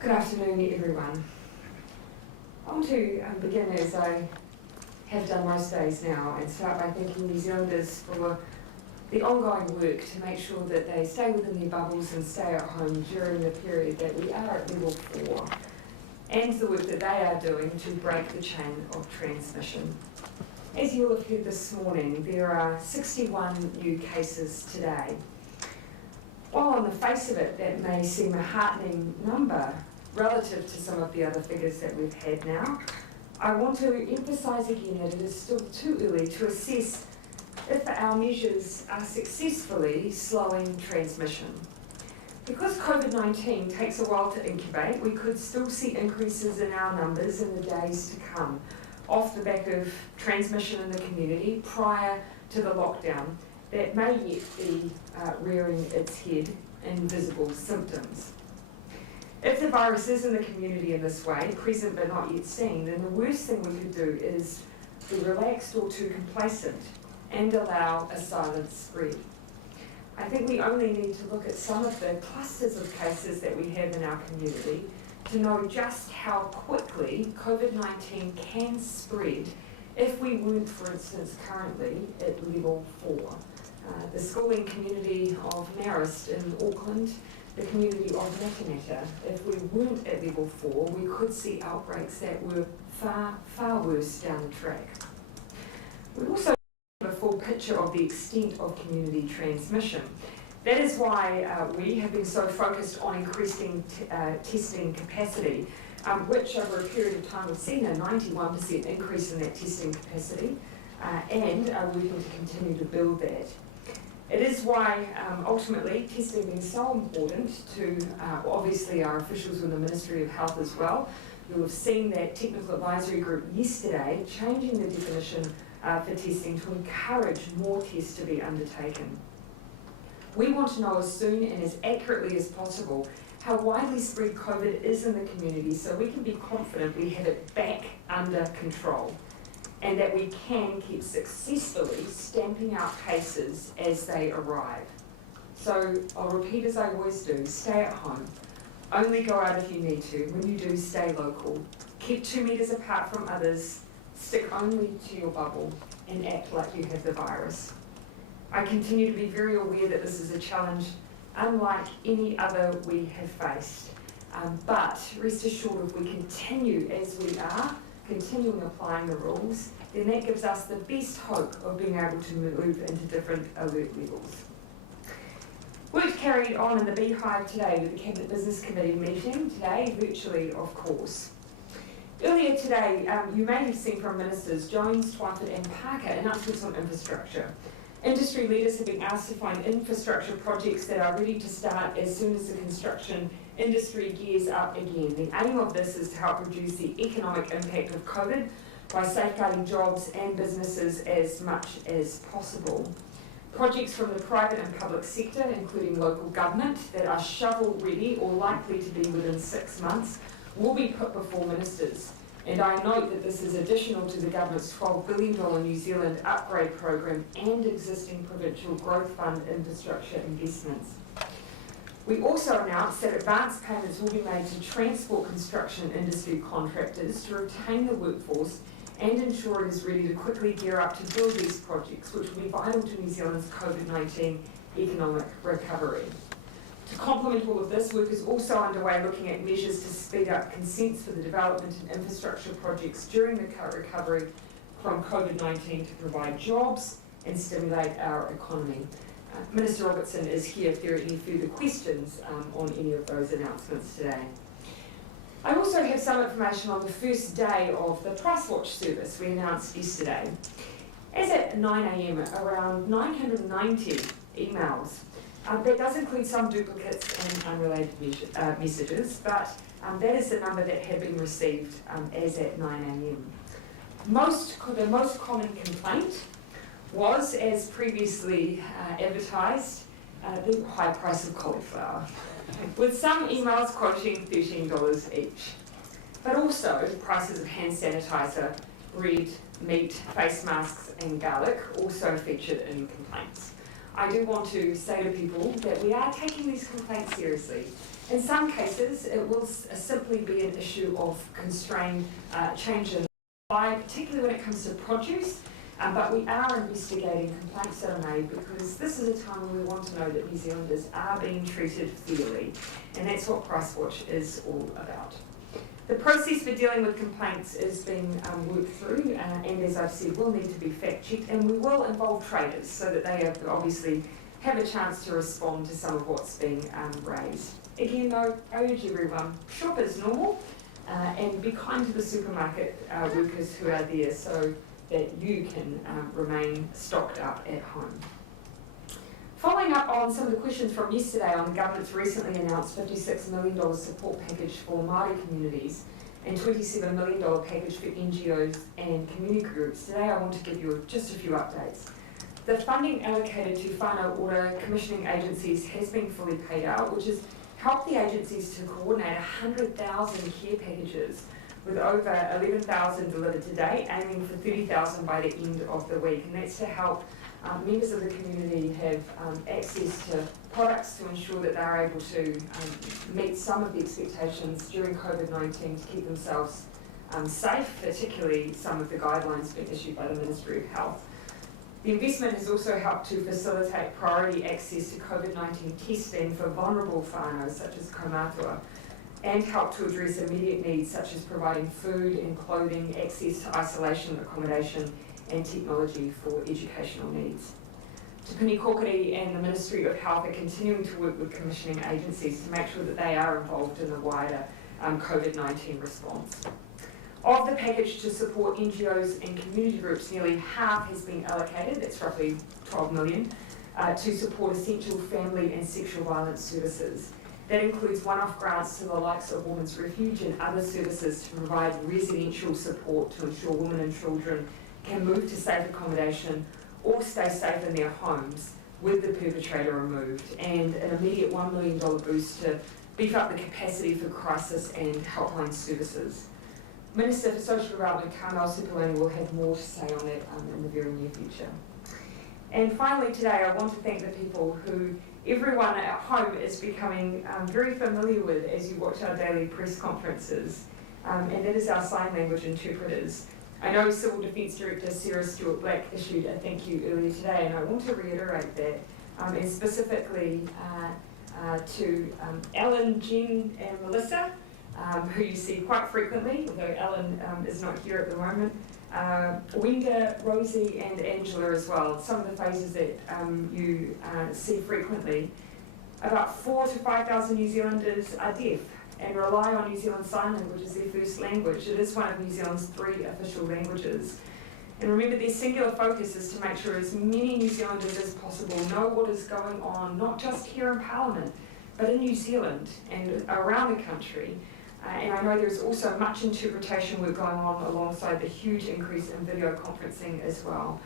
Good afternoon, everyone. I want to begin, as I have done most days now, and start by thanking New Zealanders for the ongoing work to make sure that they stay within their bubbles and stay at home during the period that we are at level 4, and the work that they are doing to break the chain of transmission. As you will have heard this morning, there are 61 new cases today. While on the face of it, that may seem a heartening number relative to some of the other figures that we've had now, I want to emphasise again that it is still too early to assess if our measures are successfully slowing transmission. Because COVID-19 takes a while to incubate, we could still see increases in our numbers in the days to come, off the back of transmission in the community prior to the lockdown that may yet be rearing its head in visible symptoms. If the virus is in the community in this way, present but not yet seen, then the worst thing we could do is be relaxed or too complacent and allow a silent spread. I think we only need to look at some of the clusters of cases that we have in our community to know just how quickly COVID-19 can spread if we weren't, for instance, currently at level 4. The schooling community of Marist in Auckland, the community of Makanata, if we weren't at level 4, we could see outbreaks that were far, far worse down the track. We also have a full picture of the extent of community transmission. That is why we have been so focused on increasing testing capacity, which over a period of time we've seen a 91% increase in that testing capacity, and are working to continue to build that. It is why ultimately testing being so important to obviously our officials in the Ministry of Health as well. You'll have seen that technical advisory group yesterday changing the definition for testing to encourage more tests to be undertaken. We want to know as soon and as accurately as possible how widely spread COVID is in the community so we can be confident we have it back under control and that we can keep successfully stamping out cases as they arrive. So I'll repeat as I always do, stay at home. Only go out if you need to. When you do, stay local. Keep 2 metres apart from others. Stick only to your bubble and act like you have the virus. I continue to be very aware that this is a challenge unlike any other we have faced. But rest assured, if we continue as we are, continuing applying the rules, then that gives us the best hope of being able to move into different alert levels. Work carried on in the Beehive today with the Cabinet Business Committee meeting today, virtually of course. Earlier today, you may have seen from Ministers Jones, Twyford and Parker announcements on infrastructure. Industry leaders have been asked to find infrastructure projects that are ready to start as soon as the construction industry gears up again. The aim of this is to help reduce the economic impact of COVID by safeguarding jobs and businesses as much as possible. Projects from the private and public sector, including local government, that are shovel-ready or likely to be within 6 months, will be put before ministers. And I note that this is additional to the government's $12 billion New Zealand upgrade program and existing provincial growth fund infrastructure investments. We also announced that advance payments will be made to transport construction industry contractors to retain the workforce and ensure it is ready to quickly gear up to build these projects, which will be vital to New Zealand's COVID-19 economic recovery. To complement all of this, work is also underway looking at measures to speed up consents for the development and infrastructure projects during the recovery from COVID-19 to provide jobs and stimulate our economy. Minister Robertson is here if there are any further questions on any of those announcements today. I also have some information on the first day of the Price Watch service we announced yesterday. As at 9 a.m, around 990 emails. That does include some duplicates and unrelated messages, but that is the number that had been received as at 9 a.m. The most common complaint was, as previously advertised, the high price of cauliflower, with some emails quoting $13 each. But also prices of hand sanitizer, bread, meat, face masks and garlic also featured in complaints. I do want to say to people that we are taking these complaints seriously In some cases, it will simply be an issue of constrained change in supply, particularly when it comes to produce, but we are investigating complaints that are made because this is a time when we want to know that New Zealanders are being treated fairly, and that's what Price Watch is all about. The process for dealing with complaints is being worked through, and as I've said, will need to be fact-checked, and we will involve traders so that they obviously have a chance to respond to some of what's being raised. Again, though, I urge everyone, shop as normal, and be kind to the supermarket workers who are there so that you can remain stocked up at home. Following up on some of the questions from yesterday on the government's recently announced $56 million support package for Māori communities and $27 million package for NGOs and community groups, today I want to give you just a few updates. The funding allocated to whānau ora commissioning agencies has been fully paid out, which has helped the agencies to coordinate 100,000 care packages, with over 11,000 delivered to date, aiming for 30,000 by the end of the week. And that's to help members of the community have access to products to ensure that they're able to meet some of the expectations during COVID-19 to keep themselves safe, particularly some of the guidelines being issued by the Ministry of Health. The investment has also helped to facilitate priority access to COVID-19 testing for vulnerable whānau such as kaumātua, and help to address immediate needs such as providing food and clothing, access to isolation accommodation and technology for educational needs. Te Puni Kokiri and the Ministry of Health are continuing to work with commissioning agencies to make sure that they are involved in the wider COVID-19 response. Of the package to support NGOs and community groups, nearly half has been allocated, that's roughly 12 million, to support essential family and sexual violence services. That includes one-off grants to the likes of Women's Refuge and other services to provide residential support to ensure women and children can move to safe accommodation or stay safe in their homes with the perpetrator removed, and an immediate $1 million boost to beef up the capacity for crisis and helpline services. Minister for Social Development, Carmel Supiloni, will have more to say on that in the very near future. And finally today, I want to thank the people who everyone at home is becoming very familiar with as you watch our daily press conferences, and that is our sign language interpreters. I know Civil Defence Director Sarah Stewart-Black issued a thank you earlier today, and I want to reiterate that, and specifically to Ellen, Jen and Melissa, who you see quite frequently, although Ellen is not here at the moment, Wenda, Rosie and Angela as well, some of the faces that you see frequently. About 4,000 to 5,000 New Zealanders are deaf and rely on New Zealand Sign Language as their first language. It is one of New Zealand's 3 official languages. And remember, their singular focus is to make sure as many New Zealanders as possible know what is going on, not just here in Parliament, but in New Zealand and around the country. And I know there's also much interpretation work going on alongside the huge increase in video conferencing as well.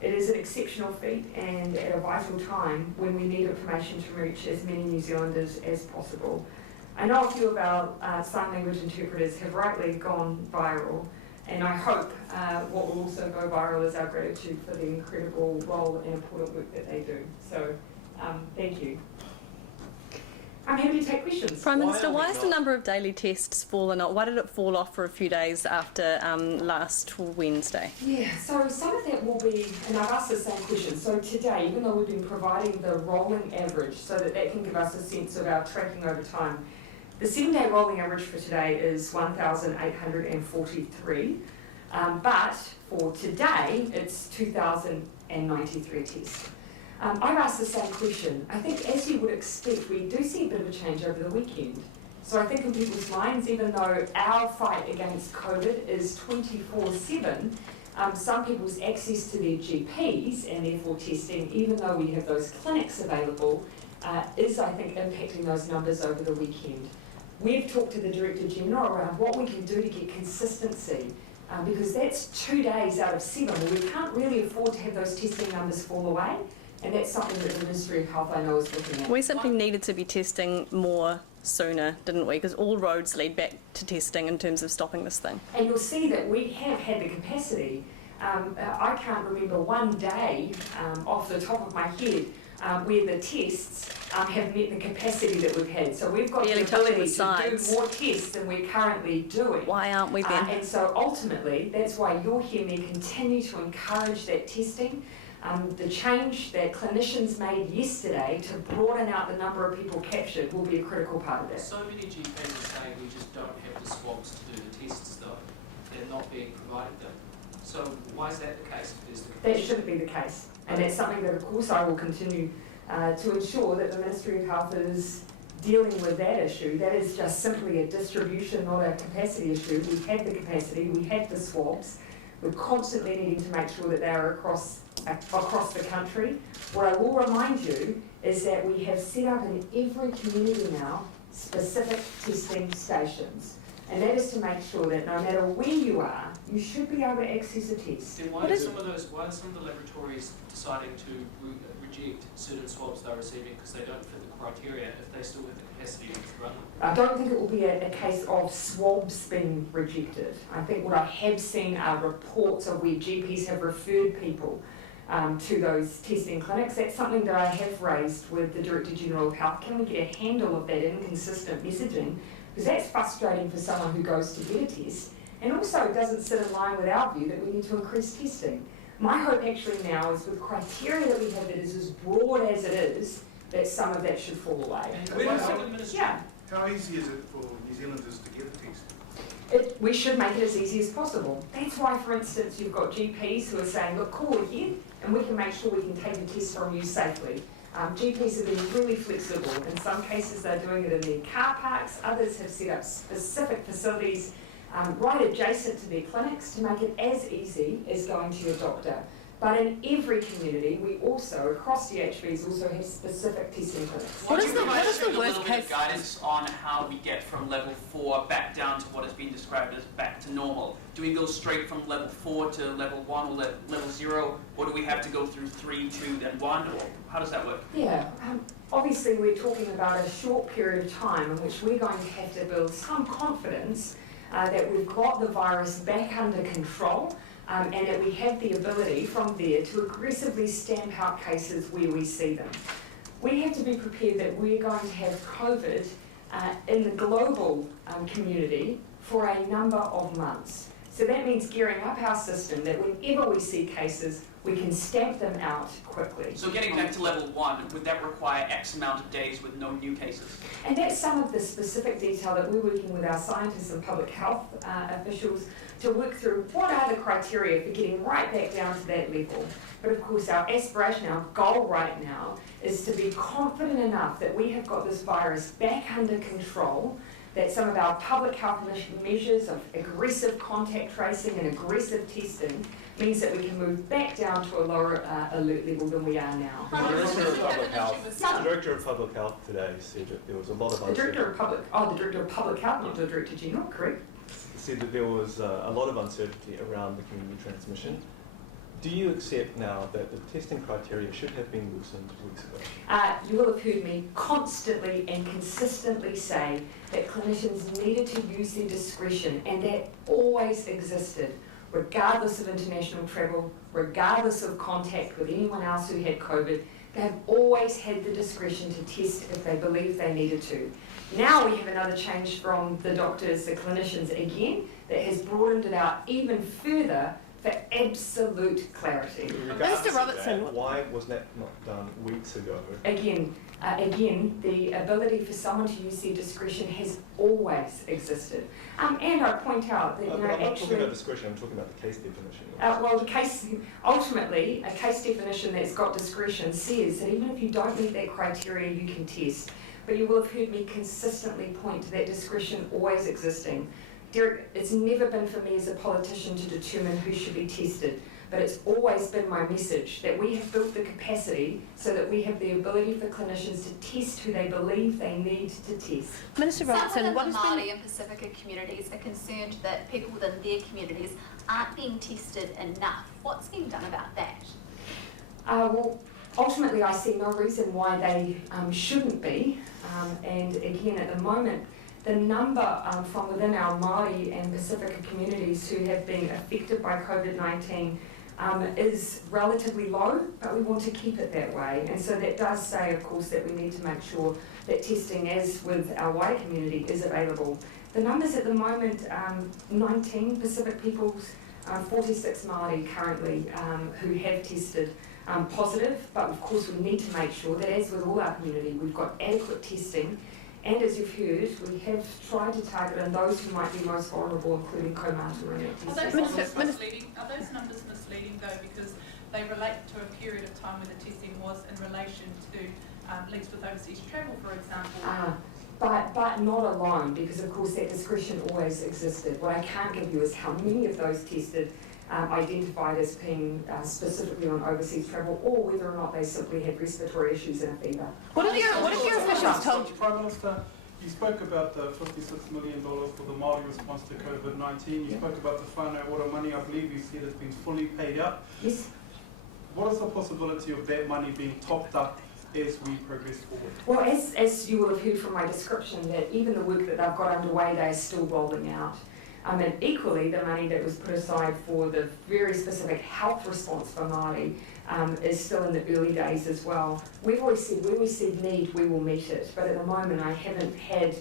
It is an exceptional feat and at a vital time when we need information to reach as many New Zealanders as possible. I know a few of our sign language interpreters have rightly gone viral, and I hope what will also go viral is our gratitude for the incredible role and important work that they do. So thank you. I'm happy to take questions. Prime Minister, why has the number of daily tests fallen off? Why did it fall off for a few days after last Wednesday? Yeah, so some of that will be, and I've asked the same question. So today, even though we've been providing the rolling average so that can give us a sense of our tracking over time, the 7-day rolling average for today is 1,843, but for today, it's 2,093 tests. I've asked the same question. I think, as you would expect, we do see a bit of a change over the weekend. So I think in people's minds, even though our fight against COVID is 24/7, some people's access to their GPs and therefore testing, even though we have those clinics available, is, I think, impacting those numbers over the weekend. We've talked to the Director General around what we can do to get consistency, because that's 2 days out of 7. We can't really afford to have those testing numbers fall away. And that's something that the Ministry of Health, I know, is looking at. We simply needed to be testing more sooner, didn't we? Because all roads lead back to testing in terms of stopping this thing. And you'll see that we have had the capacity. I can't remember one day off the top of my head where the tests have met the capacity that we've had. So we've got Barely the touching ability the sides. to do more tests than we're currently doing. Why aren't we then? And so ultimately, that's why you'll hear me continue to encourage that testing. The change that clinicians made yesterday to broaden out the number of people captured will be a critical part of that. So many GPs are saying we just don't have the swabs to do the tests though. They're not being provided them. So why is that the case if there's the That capacity? shouldn't be the case. And that's something that, of course, I will continue to ensure that the Ministry of Health is dealing with that issue. That is just simply a distribution, not a capacity issue. We have the capacity, we have the swabs. We're constantly needing to make sure that they are across the country. What I will remind you is that we have set up in every community now specific testing stations. And that is to make sure that no matter where you are, you should be able to access a test. Then why are some of the laboratories deciding to reject certain swabs they're receiving because they don't fit the criteria if they still have the capacity to run them? I don't think it will be a case of swabs being rejected. I think what I have seen are reports of where GPs have referred people to those testing clinics. That's something that I have raised with the Director General of Health. Can we get a handle of that inconsistent messaging? Because that's frustrating for someone who goes to get a test, and also doesn't sit in line with our view that we need to increase testing. My hope actually now is with criteria that we have that is as broad as it is, that some of that should fall away. Yeah. How easy is it for New Zealanders to get a test? We should make it as easy as possible. That's why, for instance, you've got GPs who are saying, look, call ahead and we can make sure we can take a test from you safely. GPs have been really flexible. In some cases they're doing it in their car parks, others have set up specific facilities right adjacent to their clinics to make it as easy as going to your doctor. But in every community, we also, across DHBs, also have specific testing clinics. What is the worst A little bit case? of guidance on how we get from level 4 back down to what has been described as back to normal. Do we go straight from level 4 to level 1 or level 0, or do we have to go through 3, 2, then 1, or how does that work? Yeah, obviously we're talking about a short period of time in which we're going to have to build some confidence that we've got the virus back under control. And that we have the ability from there to aggressively stamp out cases where we see them. We have to be prepared that we're going to have COVID in the global community for a number of months. So that means gearing up our system that whenever we see cases, we can stamp them out quickly. So getting back to level 1, would that require X amount of days with no new cases? And that's some of the specific detail that we're working with our scientists and public health officials to work through what are the criteria for getting right back down to that level. But of course our aspiration, our goal right now is to be confident enough that we have got this virus back under control, that some of our public health measures of aggressive contact tracing and aggressive testing means that we can move back down to a lower alert level than we are now. The Director of Public Health today said that there was a lot of The uncertainty. Director of Public Health, not the Director General, correct? Said that there was a lot of uncertainty around the community transmission. Do you accept now that the testing criteria should have been loosened weeks ago? You will have heard me constantly and consistently say that clinicians needed to use their discretion, and that always existed, regardless of international travel, regardless of contact with anyone else who had COVID. They have always had the discretion to test if they believe they needed to. Now we have another change from the doctors, the clinicians again, that has broadened it out even further for absolute clarity. Mr. Robertson. Why was that not done weeks ago? Again, the ability for someone to use their discretion has always existed. And I point out that, I'm not actually, talking about discretion, I'm talking about the case definition. well, the case, ultimately, a case definition that's got discretion says that even if you don't meet that criteria, you can test. But you will have heard me consistently point to that discretion always existing. Derek, it's never been for me as a politician to determine who should be tested, but it's always been my message that we have built the capacity so that we have the ability for clinicians to test who they believe they need to test. Minister Robertson, Some what within has the been... Māori and Pacifica communities are concerned that people within their communities aren't being tested enough. What's being done about that? Well, ultimately I see no reason why they shouldn't be, and again at the moment the number from within our Māori and Pacifica communities who have been affected by COVID-19 is relatively low, but we want to keep it that way. And so that does say, of course, that we need to make sure that testing, as with our wider community, is available. The numbers at the moment, 19 Pacific peoples, 46 Māori currently who have tested positive, but of course we need to make sure that, as with all our community, we've got adequate testing. And as you've heard, we have tried to target on those who might be most vulnerable, including kaumātua in that testing. Are those numbers misleading though, because they relate to a period of time when the testing was in relation to links with overseas travel, for example? But not alone, because of course that discretion always existed. What I can't give you is how many of those tested identified as being specifically on overseas travel, or whether or not they simply had respiratory issues and a fever. What have your officials told you? Prime Minister, you spoke about the $56 million for the Māori response to COVID-19. You spoke about the whānau ora money. I believe you said it's been fully paid out. Yes. What is the possibility of that money being topped up as we progress forward? Well, as you will have heard from my description, that even the work that they've got underway, they're still rolling out. And equally, the money that was put aside for the very specific health response for Māori is still in the early days as well. We've always said, when we see need, we will meet it. But at the moment, I haven't had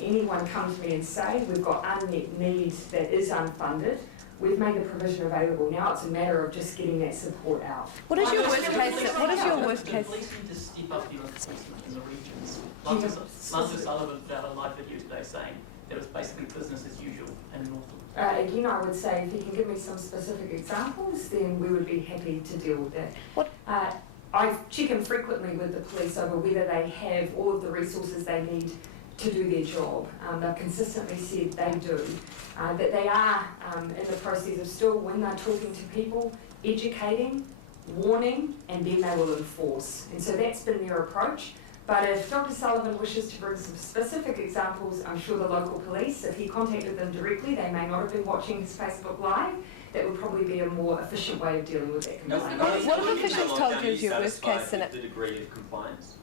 anyone come to me and say, we've got unmet needs that is unfunded. We've made the provision available. Now it's a matter of just getting that support out. What is your worst case? What is your worst The case? police need to step up their enforcement in the regions. Lance Sullivan put out a live video today saying that it's basically business as usual in Northland. Again, I would say if you can give me some specific examples, then we would be happy to deal with that. What? I check in frequently with the police over whether they have all of the resources they need to do their job. They've consistently said they do. That they are in the process of still, when they're talking to people, educating, warning, and then they will enforce. And so that's been their approach. But if Dr. Sullivan wishes to bring some specific examples, I'm sure the local police, if he contacted them directly, they may not have been watching his Facebook Live. That would probably be a more efficient way of dealing with that complaint. What have officials told you is your worst case scenario? The degree of compliance?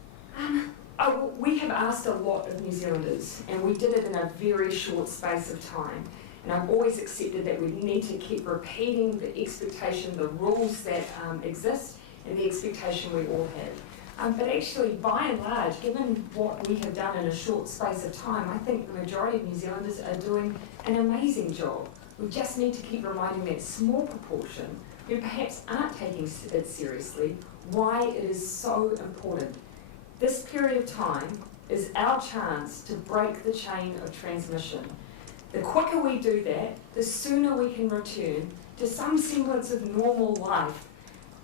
We have asked a lot of New Zealanders, and we did it in a very short space of time. And I've always accepted that we need to keep repeating the expectation, the rules that exist, and the expectation we all have. But actually, by and large, given what we have done in a short space of time, I think the majority of New Zealanders are doing an amazing job. We just need to keep reminding that small proportion who perhaps aren't taking it seriously, why it is so important. This period of time is our chance to break the chain of transmission. The quicker we do that, the sooner we can return to some semblance of normal life,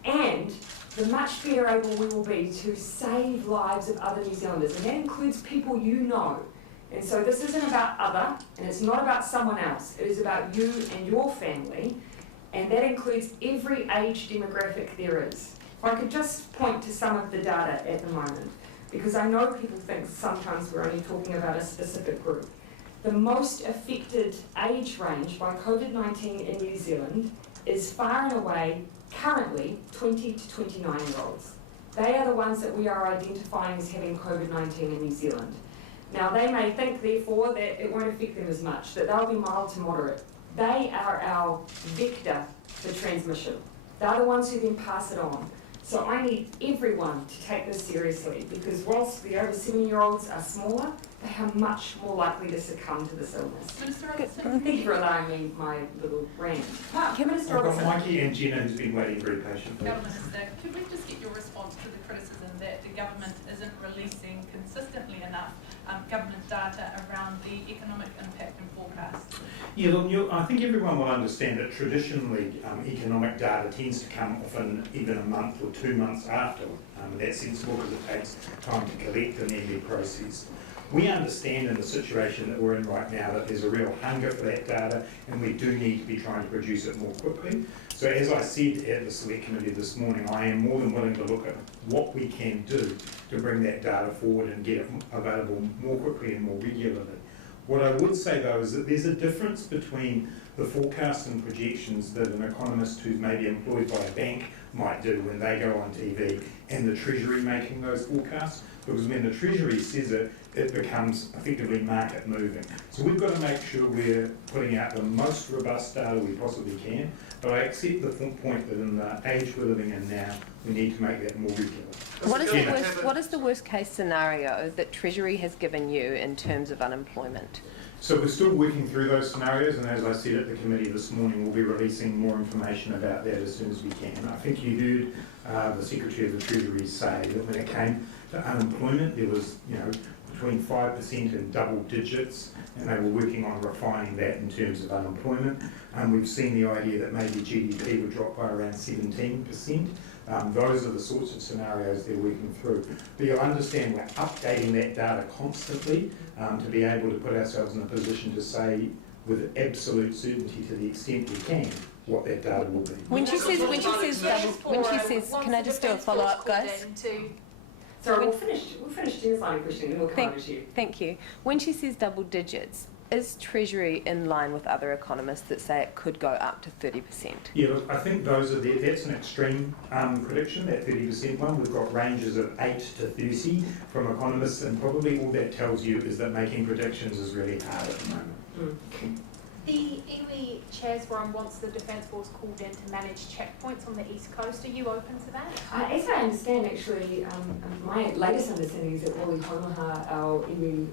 and the much better able we will be to save lives of other New Zealanders, and that includes people you know. And so this isn't about other, and it's not about someone else. It is about you and your family, and that includes every age demographic there is. If I could just point to some of the data at the moment, because I know people think sometimes we're only talking about a specific group. The most affected age range by COVID-19 in New Zealand is far and away currently 20 to 29-year-olds. They are the ones that we are identifying as having COVID-19 in New Zealand. Now they may think therefore that it won't affect them as much, that they'll be mild to moderate. They are our vector for transmission. They're the ones who then pass it on. So I need everyone to take this seriously, because whilst the over 70-year-olds are smaller, they are much more likely to succumb to this illness. Minister Robertson. Thank you for allowing me my little rant. Minister I've got Robertson. Mikey and Jenna who's been waiting very patiently. Minister, could we just get your response to the criticism that the government isn't releasing consistently enough government data around the economic impact and forecasts? Yeah, look, I think everyone will understand that traditionally economic data tends to come often even a month or 2 months after. And that's sensible because it takes time to collect and then be processed. We understand in the situation that we're in right now that there's a real hunger for that data, and we do need to be trying to produce it more quickly. So as I said at the Select Committee this morning, I am more than willing to look at what we can do to bring that data forward and get it available more quickly and more regularly. What I would say though is that there's a difference between the forecasts and projections that an economist who's maybe employed by a bank might do when they go on TV and the Treasury making those forecasts. Because when the Treasury says it, it becomes effectively market moving. So we've got to make sure we're putting out the most robust data we possibly can, but I accept the point that in the age we're living in now, we need to make that more regular. What is the worst case scenario that Treasury has given you in terms of unemployment? So we're still working through those scenarios, and as I said at the committee this morning, we'll be releasing more information about that as soon as we can. I think you heard the Secretary of the Treasury say that when it came to unemployment, there was, between 5% and double digits, and they were working on refining that in terms of unemployment. We've seen the idea that maybe GDP would drop by around 17%. Those are the sorts of scenarios they're working through. But you'll understand we're updating that data constantly to be able to put ourselves in a position to say with absolute certainty, to the extent we can, what that data will be. When she says, can I just do a follow-up, guys? Sorry, we'll finish Jen's line of questioning and we'll come over to you. Thank you. When she says double digits, is Treasury in line with other economists that say it could go up to 30%? Yeah, look, I think that's an extreme prediction, that 30% one. We've got ranges of 8 to 30 from economists, and probably all that tells you is that making predictions is really hard at the moment. The iwi Chaz Forum wants the Defence Force called in to manage checkpoints on the East Coast. Are you open to that? As I understand, actually, my latest understanding is that Wally Homaha, our iwi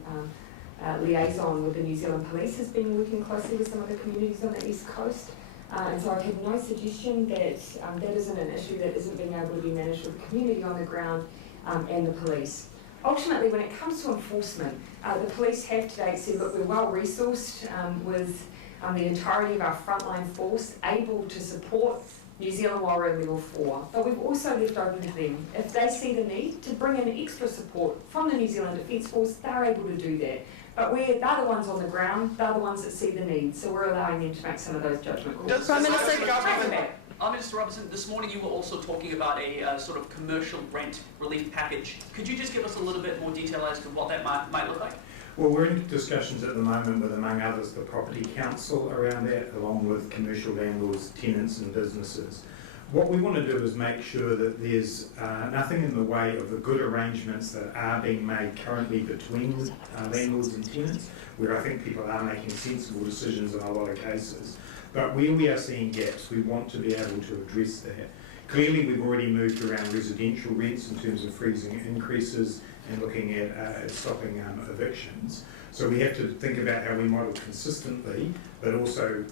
liaison with the New Zealand Police, has been working closely with some of the communities on the East Coast. And so I've had no suggestion that that isn't an issue that isn't being able to be managed with the community on the ground and the police. Ultimately, when it comes to enforcement, the police have to date said, look, we're well resourced with the entirety of our frontline force able to support New Zealand while we're at level 4. But we've also left open to them. If they see the need to bring in extra support from the New Zealand Defence Force, they're able to do that. But they're the ones on the ground, they're the ones that see the need, so we're allowing them to make some of those judgment calls. Prime Minister Robertson, this morning you were also talking about a sort of commercial rent relief package. Could you just give us a little bit more detail as to what that might look like? Well, we're in discussions at the moment with, among others, the Property Council around that, along with commercial landlords, tenants and businesses. What we want to do is make sure that there's nothing in the way of the good arrangements that are being made currently between landlords and tenants, where I think people are making sensible decisions in a lot of cases. But where we are seeing gaps, we want to be able to address that. Clearly, we've already moved around residential rents in terms of freezing increases and looking at stopping evictions. So we have to think about how we model consistently, but also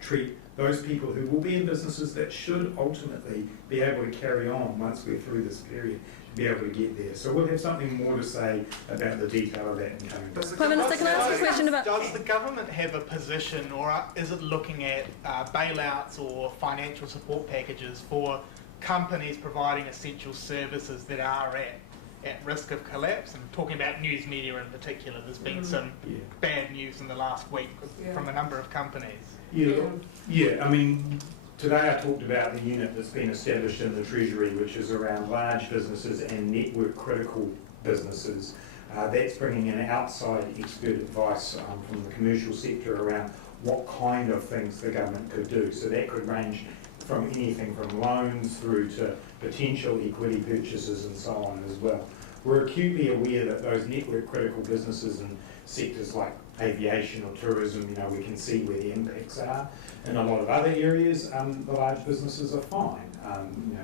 treat those people who will be in businesses that should ultimately be able to carry on once we're through this period, to be able to get there. So we'll have something more to say about the detail of that in coming days. Prime Minister, can I ask a question about... Does the government have a position, or is it looking at bailouts or financial support packages for companies providing essential services that are at risk of collapse? And talking about news media in particular, there's been some bad news in the last week from a number of companies. Yeah, I mean, today I talked about the unit that's been established in the Treasury, which is around large businesses and network critical businesses. That's bringing in outside expert advice from the commercial sector around what kind of things the government could do. So that could range from anything from loans through to potential equity purchases and so on as well. We're acutely aware that those network critical businesses and sectors like aviation or tourism, we can see where the impacts are. In a lot of other areas, the large businesses are fine.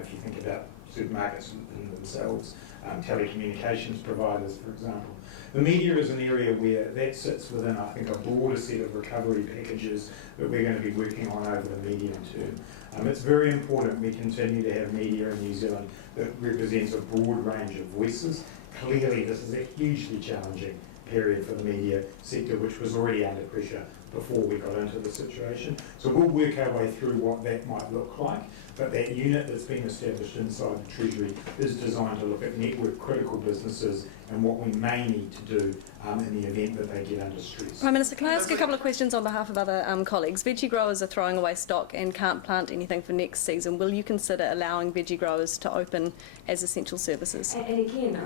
If you think about supermarkets in themselves, telecommunications providers, for example. The media is an area where that sits within, I think, a broader set of recovery packages that we're going to be working on over the medium term. It's very important we continue to have media in New Zealand that represents a broad range of voices. Clearly, this is a hugely challenging period for the media sector, which was already under pressure before we got into the situation. So we'll work our way through what that might look like. But that unit that's been established inside the Treasury is designed to look at network critical businesses and what we may need to do in the event that they get under stress. Prime Minister, can I ask a couple of questions on behalf of other colleagues? Veggie growers are throwing away stock and can't plant anything for next season. Will you consider allowing veggie growers to open as essential services? And again,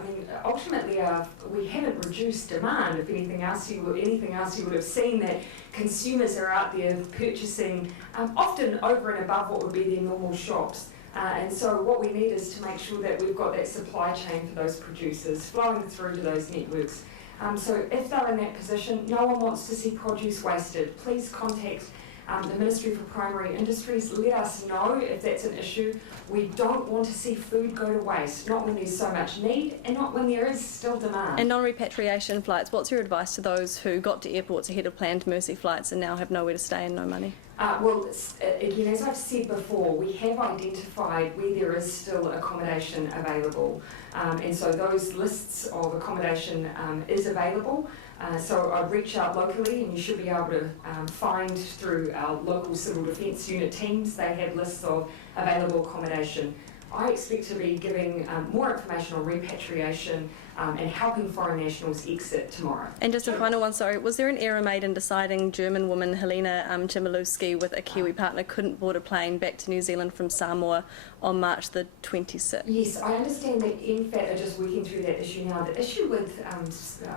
ultimately, we haven't reduced demand. If anything else, you would have seen that consumers are out there purchasing often over and above what would be their normal shops. And so what we need is to make sure that we've got that supply chain for those producers flowing through to those networks. So if they're in that position, no one wants to see produce wasted. Please contact the Ministry for Primary Industries. Let us know if that's an issue. We don't want to see food go to waste, not when there's so much need and not when there is still demand. And non-repatriation flights, what's your advice to those who got to airports ahead of planned Mercy flights and now have nowhere to stay and no money? Well, again, as I've said before, we have identified where there is still accommodation available. And so those lists of accommodation is available. So I'd reach out locally and you should be able to find through our local civil defence unit teams, they have lists of available accommodation. I expect to be giving more information on repatriation and helping foreign nationals exit tomorrow. And just a final one, sorry, was there an error made in deciding German woman Helena Chmielewski with a Kiwi partner couldn't board a plane back to New Zealand from Samoa on March the 26th? Yes, I understand that NFAT are just working through that issue now. The issue with,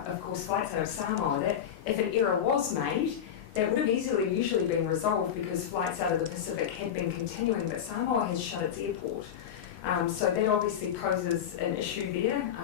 of course, flights out of Samoa, that if an error was made, that would have usually been resolved because flights out of the Pacific had been continuing, but Samoa has shut its airport. So that obviously poses an issue there.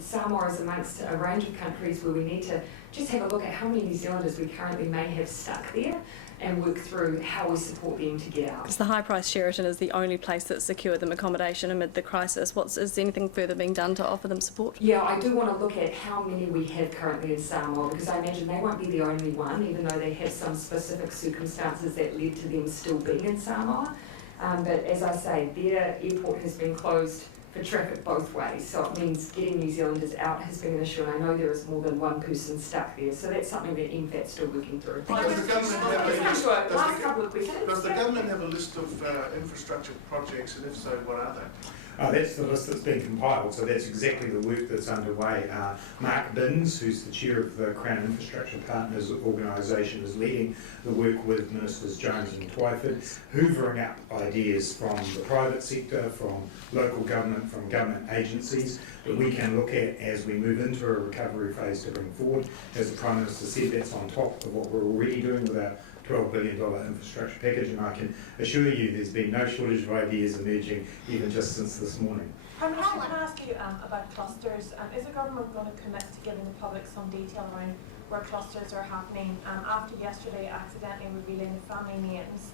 Samoa is amongst a range of countries where we need to just have a look at how many New Zealanders we currently may have stuck there and work through how we support them to get out. Because the high-priced Sheraton is the only place that secured them accommodation amid the crisis. Is anything further being done to offer them support? Yeah, I do want to look at how many we have currently in Samoa because I imagine they won't be the only one, even though they have some specific circumstances that led to them still being in Samoa. But as I say, their airport has been closed for traffic both ways, so it means getting New Zealanders out has been an issue, and I know there is more than one person stuck there, so that's something that NFAT's still working through. Does the government have a list? Last couple of questions. Does the government have a list of infrastructure projects, and if so, what are they? That's the list that's been compiled, so that's exactly the work that's underway. Mark Binns, who's the chair of the Crown Infrastructure Partners organisation, is leading the work with Ministers Jones and Twyford, hoovering up ideas from the private sector, from local government, from government agencies that we can look at as we move into a recovery phase to bring forward. As the Prime Minister said, that's on top of what we're already doing with our $12 billion infrastructure package, and I can assure you there's been no shortage of ideas emerging even just since this morning. Prime Minister, can I ask you about clusters? Is the government going to commit to giving the public some detail around where clusters are happening? After yesterday accidentally revealing the family names,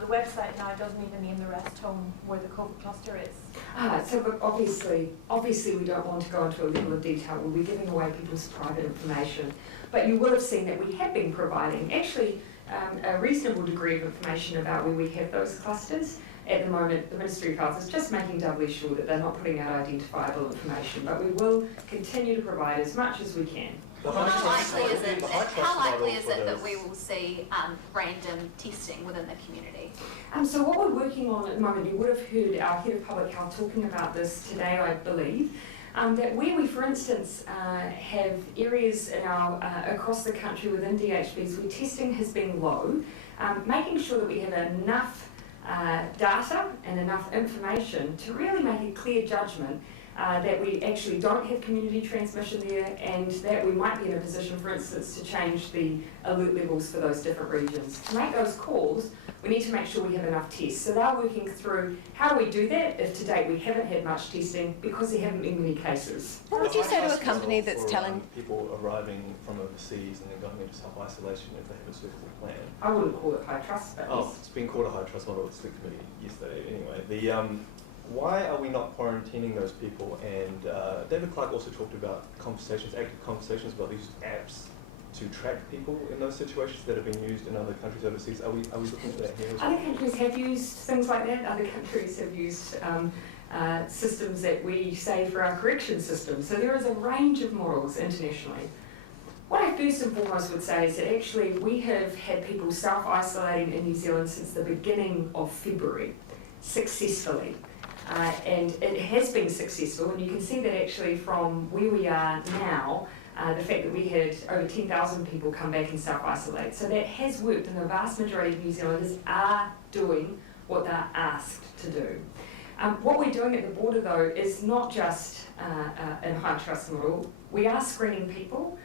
the website now doesn't even name the rest home where the COVID cluster is. So but obviously we don't want to go into a level of detail. We'll be giving away people's private information. But you will have seen that we have been providing actually a reasonable degree of information about where we have those clusters. At the moment, the Ministry of Health is just making doubly sure that they're not putting out identifiable information, but we will continue to provide as much as we can. How likely is it that we will see random testing within the community? So what we're working on at the moment, you would have heard our Head of Public Health talking about this today, I believe, that where we, for instance, have areas in our, across the country within DHBs where testing has been low, making sure that we have enough data and enough information to really make a clear judgment that we actually don't have community transmission there and that we might be in a position, for instance, to change the alert levels for those different regions. To make those calls, we need to make sure we have enough tests. So they're working through how do we do that if to date we haven't had much testing because there haven't been many cases. What would you say to a company that's telling people arriving from overseas and then going into self-isolation if they have a suitable plan? I wouldn't call it high trust, but yes. It's been called a high trust model at the Select Committee yesterday anyway. Why are we not quarantining those people? And David Clark also talked about active conversations about these apps to track people in those situations that have been used in other countries overseas. Are we looking at that here as well? Other countries have used things like that. Other countries have used systems that we say for our correction system. So there is a range of models internationally. What I first and foremost would say is that actually we have had people self-isolating in New Zealand since the beginning of February, successfully. And it has been successful, and you can see that actually from where we are now, the fact that we had over 10,000 people come back and self-isolate. So that has worked, and the vast majority of New Zealanders are doing what they're asked to do. What we're doing at the border, though, is not just a high trust model. We are screening people.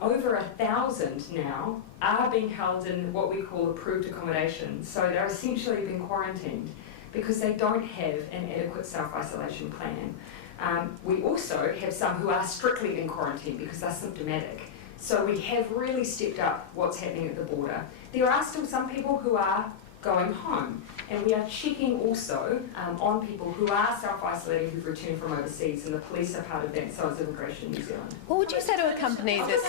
Over 1,000 now are being held in what we call approved accommodation. So they're essentially being quarantined because they don't have an adequate self-isolation plan. We also have some who are strictly in quarantine because they're symptomatic. So we have really stepped up what's happening at the border. There are still some people who are going home, and we are checking also on people who are self-isolating who've returned from overseas, and the police are part of that, so is Immigration New Zealand. What would you say to a company that's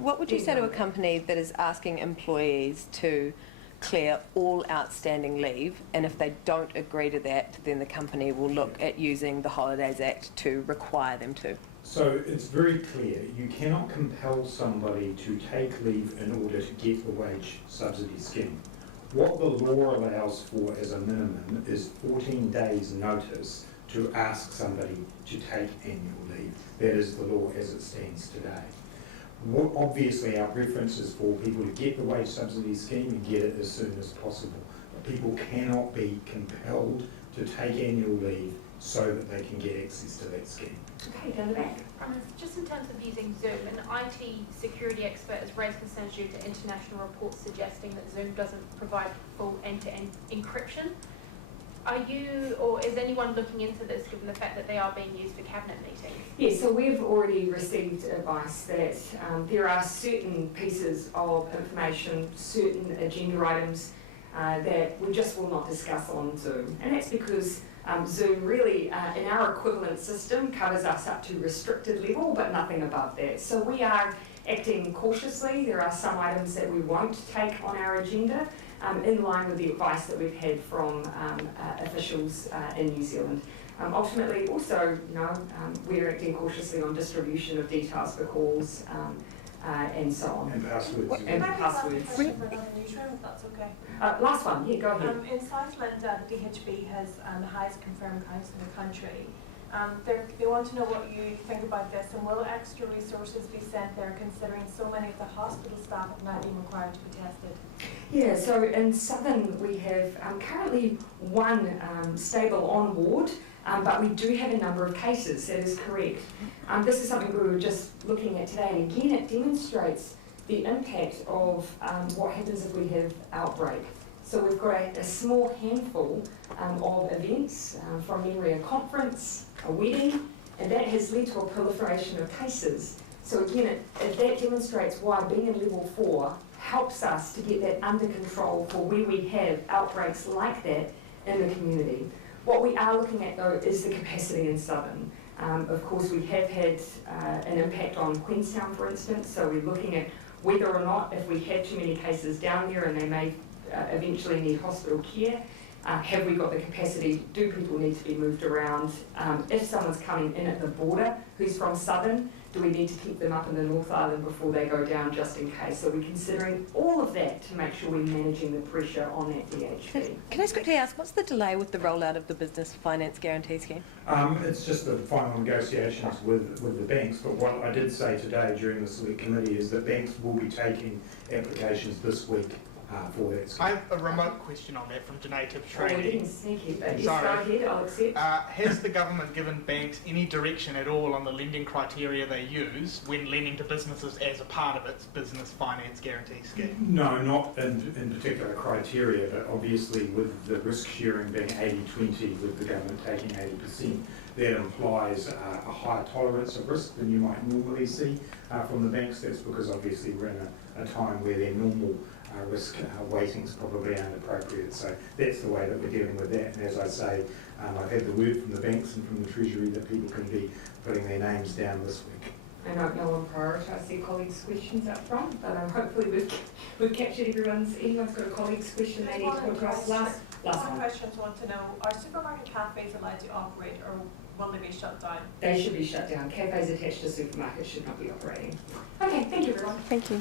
what would you say to a company that is asking employees to clear all outstanding leave, and if they don't agree to that, then the company will look at using the Holidays Act to require them to? So it's very clear, you cannot compel somebody to take leave in order to get the wage subsidy scheme. What the law allows for as a minimum is 14 days notice to ask somebody to take annual leave. That is the law as it stands today. Obviously our preference is for people to get the wage subsidy scheme and get it as soon as possible. But people cannot be compelled to take annual leave so that they can get access to that scheme. Okay, down the back. Just in terms of using Zoom, an IT security expert has raised concerns due to international reports suggesting that Zoom doesn't provide full end-to-end encryption. Are you, or is anyone looking into this given the fact that they are being used for cabinet meetings? Yes, so we've already received advice that there are certain pieces of information, certain agenda items that we just will not discuss on Zoom. And that's because Zoom really, in our equivalent system, covers us up to restricted level, but nothing above that. So we are acting cautiously. There are some items that we won't take on our agenda, in line with the advice that we've had from officials in New Zealand. Ultimately, also, we're acting cautiously on distribution of details for calls and so on. And passwords. And passwords. If that's okay. Last one, yeah, go ahead. In Southland, the DHB has the highest confirmed counts in the country. They want to know what you think about this, and will extra resources be sent there considering so many of the hospital staff have now been required to be tested? Yeah, so in Southern we have currently one stable on ward, but we do have a number of cases, that is correct. This is something we were just looking at today, and again it demonstrates the impact of what happens if we have outbreak. So we've got a small handful of events, from memory a conference, a wedding, and that has led to a proliferation of cases. So again, that demonstrates why being in level 4 helps us to get that under control for where we have outbreaks like that in the community. What we are looking at though is the capacity in Southern. Of course we have had an impact on Queenstown for instance, so we're looking at whether or not if we have too many cases down there and they may eventually need hospital care, have we got the capacity, do people need to be moved around? If someone's coming in at the border who's from Southern, do we need to keep them up in the North Island before they go down just in case? So we're considering all of that to make sure we're managing the pressure on that DHB. Can I just quickly ask, what's the delay with the rollout of the Business Finance Guarantee Scheme? It's just the final negotiations with the banks, but what I did say today during the select committee is that banks will be taking applications this week for that scheme. I have a remote question on that from Donative Oh, we're Trading. getting sneaky, but yes, Sorry. go ahead, I'll accept. Has the government given banks any direction at all on the lending criteria they use when lending to businesses as a part of its Business Finance Guarantee Scheme? No, not in particular criteria, but obviously with the risk sharing being 80-20, with the government taking 80%, that implies a higher tolerance of risk than you might normally see from the banks. That's because obviously we're in a time where their normal risk weightings probably aren't appropriate. So that's the way that we're dealing with that. And as I say, I've had the word from the banks and from the Treasury that people can be putting their names down this week. I know no one prioritised their colleagues' questions up front, but hopefully we've captured anyone's got a colleague's question they need to put to us. Last one. Questions want to know, are supermarket cafes allowed to operate or will they be shut down? They should be shut down. Cafes attached to supermarkets should not be operating. Okay, thank you everyone. Thank you.